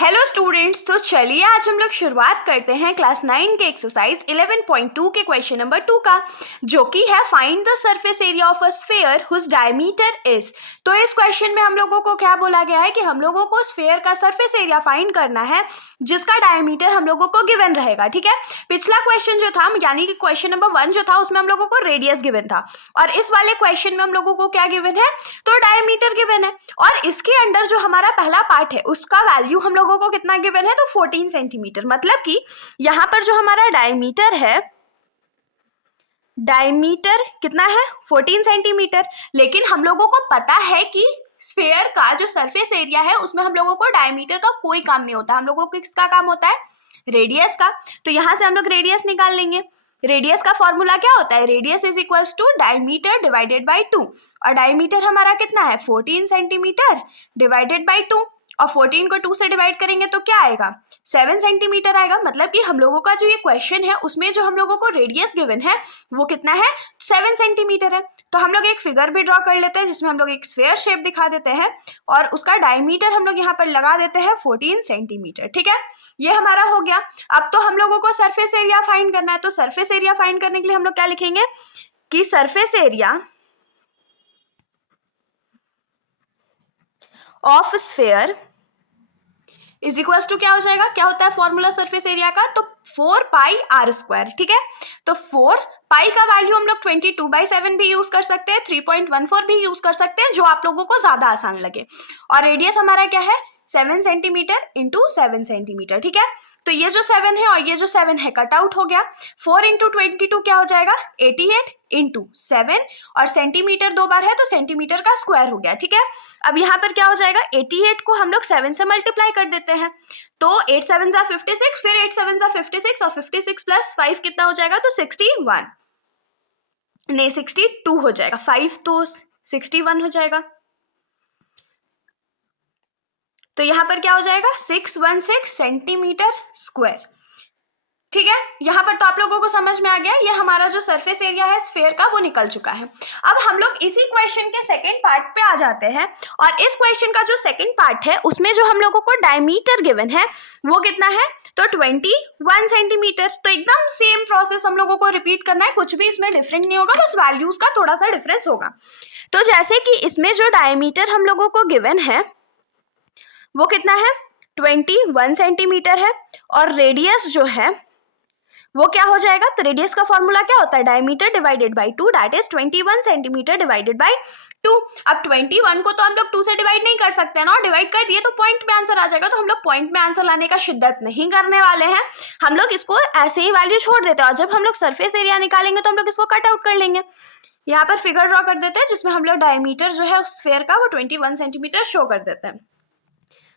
Hello students, तो चलिए आज हम लोग शुरुआत करते हैं क्लास 9 के एक्सरसाइज 11.2 के क्वेश्चन नंबर 2 का, जो कि है find the surface area of a sphere whose diameter is. तो इस क्वेश्चन में हम लोगों को क्या बोला गया है कि हम लोगों को स्फीयर का सरफेस एरिया फाइंड करना है जिसका डायमीटर हम लोगों को गिवन रहेगा। ठीक है, पिछला क्वेश्चन जो था यानी कि क्वेश्चन नंबर 1 जो था उसमें हम लोगों को रेडियस गिवन था और इस वाले क्वेश्चन में हम लोगों को क्या गिवन है, तो डायमीटर गिवन है। और इसके अंदर जो हमारा पहला पार्ट है उसका वैल्यू हम लोगों को कितना गिवन है, तो 14 सेंटीमीटर। मतलब कि यहां पर जो हमारा डायमीटर है, डायमीटर कितना है 14 सेंटीमीटर। लेकिन हम लोगों को पता है कि स्फीयर का जो सरफेस एरिया है उसमें हम लोगों को डायमीटर का कोई काम नहीं होता, हम लोगों को किसका काम होता है, रेडियस का। तो यहां से हम लोग रेडियस निकाल लेंगे। रेडियस का फॉर्मूला क्या होता है, radius is equals to diameter divided by 2। और डायमीटर हमारा कितना है 14 सेंटीमीटर डिवाइडेड बाई 2, और 14 को 2 से डिवाइड करेंगे तो क्या आएगा 7 सेंटीमीटर आएगा। मतलब कि हम लोगों का जो ये क्वेश्चन है उसमें जो हम लोगों को रेडियस गिवन है वो कितना है 7 सेंटीमीटर है। तो हम लोग एक फिगर भी ड्रॉ कर लेते हैं जिसमें हम लोग एक स्फीयर शेप दिखा देते हैं और उसका डायमीटर हम लोग यहाँ पर लगा देते हैं 14 सेंटीमीटर। ठीक है, ये हमारा हो गया। अब तो हम लोगों को सरफेस एरिया फाइंड करना है। तो सरफेस एरिया फाइंड करने के लिए हम लोग क्या लिखेंगे कि surface area of sphere is equals to क्या हो जाएगा, क्या होता है फॉर्मूला सरफेस एरिया का, तो 4 पाई आर स्क्वायर। ठीक है, तो 4 पाई का वैल्यू हम लोग 22/7 भी यूज कर सकते हैं, 3.14 भी यूज कर सकते हैं, जो आप लोगों को ज्यादा आसान लगे। और रेडियस हमारा क्या है 7 सेंटीमीटर इंटू 7 सेंटीमीटर। ठीक है, तो ये जो 7 है और ये जो 7 है कट आउट हो गया। 4 इंटू 22 क्या हो जाएगा 88 इंटू 7, और सेंटीमीटर 2 बार है तो सेंटीमीटर का स्क्वायर हो गया। ठीक है, अब यहाँ पर क्या हो जाएगा 88 को हम लोग 7 से मल्टीप्लाई कर देते हैं, तो 8 7 जा 56, फिर 8 7 जा 56 और 56 प्लस 5 कितना हो जाएगा, तो 61 नहीं 62 हो जाएगा, 5 तो 61 हो जाएगा। तो यहां पर क्या हो जाएगा 616 सेंटीमीटर स्क्वायर। ठीक है, यहाँ पर तो आप लोगों को समझ में आ गया, ये हमारा जो सरफेस एरिया है स्फीयर का वो निकल चुका है। अब हम लोग इसी क्वेश्चन के सेकंड पार्ट पे आ जाते हैं और इस क्वेश्चन का जो सेकंड पार्ट है उसमें जो हम लोगों को डायमीटर गिवन है वो कितना है, तो 21 सेंटीमीटर। तो एकदम सेम प्रोसेस हम लोगों को रिपीट करना है, कुछ भी इसमें डिफरेंट नहीं होगा, बस वैल्यूज का थोड़ा सा डिफरेंस होगा। तो जैसे कि इसमें जो डायमीटर हम लोगों को गिवन है वो कितना है 21 सेंटीमीटर है, और रेडियस जो है वो क्या हो जाएगा, तो रेडियस का फॉर्मूला क्या होता है diameter divided by 2, that is 21 centimetre divided by 2। अब 21 को तो हम लोग 2 से डिवाइड नहीं कर सकते ना, और डिवाइड कर दिए तो पॉइंट में आंसर आ जाएगा। तो हम लोग पॉइंट में आंसर लाने का शिद्दत नहीं करने वाले हैं, हम लोग इसको ऐसे ही वैल्यू छोड़ देते हैं और जब हम लोग सरफेस एरिया निकालेंगे तो हम लोग इसको कट आउट कर लेंगे। यहाँ पर फिगर ड्रॉ कर देते हैं जिसमें हम लोग डायमीटर जो है उस स्फीयर का वो 21 सेंटीमीटर शो कर देते हैं।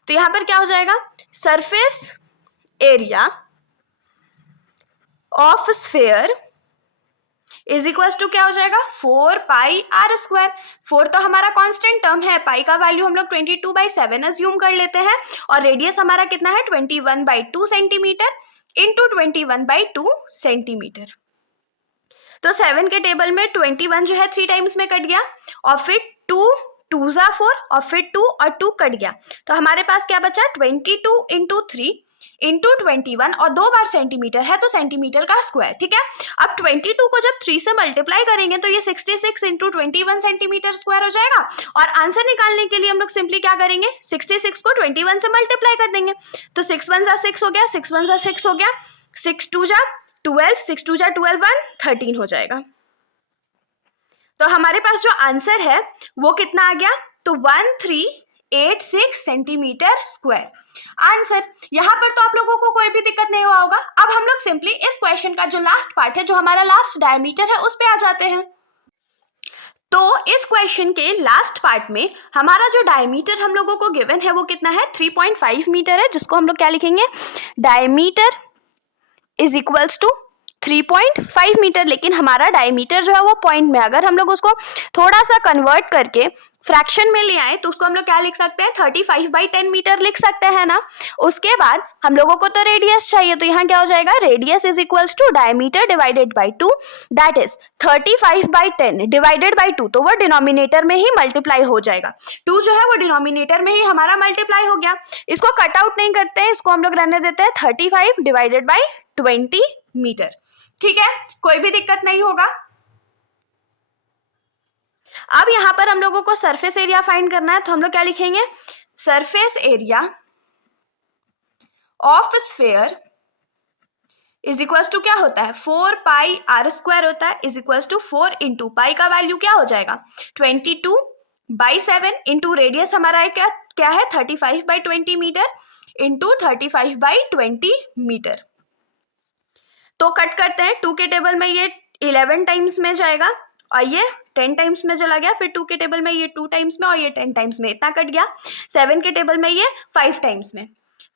तो यहाँ पर क्या हो जाएगा surface area of sphere is equals to क्या हो जाएगा 4 पाई आर स्क्वायर। 4 तो हमारा कांस्टेंट टर्म है, पाई का वैल्यू हम लोग 22/7 अज्यूम कर लेते हैं, और रेडियस हमारा कितना है 21/2 सेंटीमीटर इंटू 21/2 सेंटीमीटर। तो 7 के टेबल में 21 जो है 3 टाइम्स में कट गया, और फिर 2 2 जा 4 और फिर 2 और 2 कट गया, तो हमारे पास क्या बचा 22 इंटू 3 इंटू 21, और 2 बार सेंटीमीटर है तो सेंटीमीटर का स्क्वायर। ठीक है, अब 22 को जब 3 से मल्टीप्लाई करेंगे तो ये 66 इंटू 21 सेंटीमीटर स्क्वायर हो जाएगा, और आंसर निकालने के लिए हम लोग सिंपली क्या करेंगे 66 को 21 से मल्टीप्लाई कर देंगे। तो 6 1 जा 6 हो गया, 6 1 जा 6 हो गया, 6 2 जा 12, 6 2 जा 12 1 13 हो जाएगा। तो हमारे पास जो आंसर है वो कितना आ गया, तो 1386 सेंटीमीटर स्क्वायर आंसर। यहां पर तो आप लोगों को कोई भी दिक्कत नहीं हुआ होगा। अब हम लोग सिंपली इस क्वेश्चन का जो लास्ट पार्ट है, जो हमारा लास्ट डायमीटर है, उस पे आ जाते हैं। तो इस क्वेश्चन के लास्ट पार्ट में हमारा जो डायमीटर हम लोगों को गिवन है वो कितना है 3.5 मीटर है, जिसको हम लोग क्या लिखेंगे diameter is equals to 3.5 metre, लेकिन हमारा डायमीटर जो है वो पॉइंट में, अगर हम लोग उसको थोड़ा सा कन्वर्ट करके फ्रैक्शन में ले आए तो उसको हम लोग क्या लिख सकते हैं, 35/10 मीटर लिख सकते हैं ना। उसके बाद हम लोगों को तो रेडियस चाहिए, तो यहाँ क्या हो जाएगा, radius is equals to diameter divided by 2, that is 35/10 divided by 2, तो वो डिनोमिनेटर में ही मल्टीप्लाई हो जाएगा। 2 जो है वो डिनोमिनेटर में ही हमारा मल्टीप्लाई हो गया। इसको कट आउट नहीं करते हैं, इसको हम लोग रहने देते हैं 35 डिवाइडेड बाई 20 मीटर। ठीक है, कोई भी दिक्कत नहीं होगा। अब यहां पर हम लोगों को सरफेस एरिया फाइंड करना है, तो हम लोग क्या लिखेंगे, surface area of sphere is equals to क्या होता है, 4πr² होता है, is equals to 4 into pi का वैल्यू क्या हो जाएगा 22/7 इंटू रेडियस हमारा है क्या है 35/20 मीटर इंटू 35/20 मीटर। तो कट करते हैं, 2 के टेबल में ये 11 टाइम्स में जाएगा और ये 10 टाइम्स में चला गया, फिर 2 के टेबल में ये 2 टाइम्स में और ये 10 टाइम्स में, इतना कट गया। 7 के टेबल में ये 5 टाइम्स में,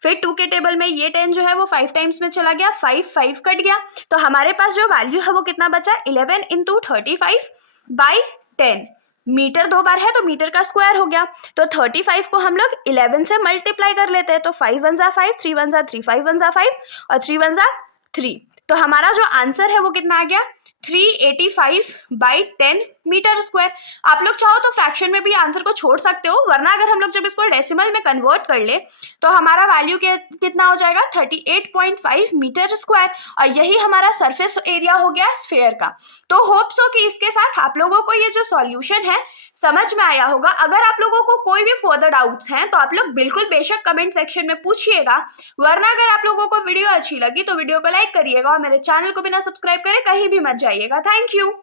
फिर 2 के टेबल में ये 10 जो है वो 5 टाइम्स में चला गया, 5 कट गया। तो हमारे पास जो वैल्यू है वो कितना बचा, 11 इंटू 35/10 मीटर 2 बार है तो मीटर का स्क्वायर हो गया। तो 35 को हम लोग 11 से मल्टीप्लाई कर लेते हैं, तो 5 1 जा 5, 3 1 जा 3, 5 1 जा 5 और 3 1 जा 3। तो हमारा जो आंसर है वो कितना आ गया 385/10 मीटर स्क्वायर। आप लोग चाहो तो फ्रैक्शन में भी आंसर को छोड़ सकते हो, वरना अगर हम लोग जब इसको डेसिमल में कन्वर्ट कर ले तो हमारा वैल्यू कितना हो जाएगा 38.5 मीटर स्क्वायर, और यही हमारा सरफेस एरिया हो गया स्फीयर का। तो होप सो कि इसके साथ आप लोगों को ये जो सॉल्यूशन है समझ में आया होगा। अगर आप लोगों को कोई भी फर्दर डाउट्स हैं तो आप लोग बिल्कुल बेशक कमेंट सेक्शन में पूछिएगा, वरना अगर आप लोगों को वीडियो अच्छी लगी तो वीडियो को लाइक करिएगा और मेरे चैनल को बिना सब्सक्राइब करे कहीं भी मत जाइएगा। Thank you.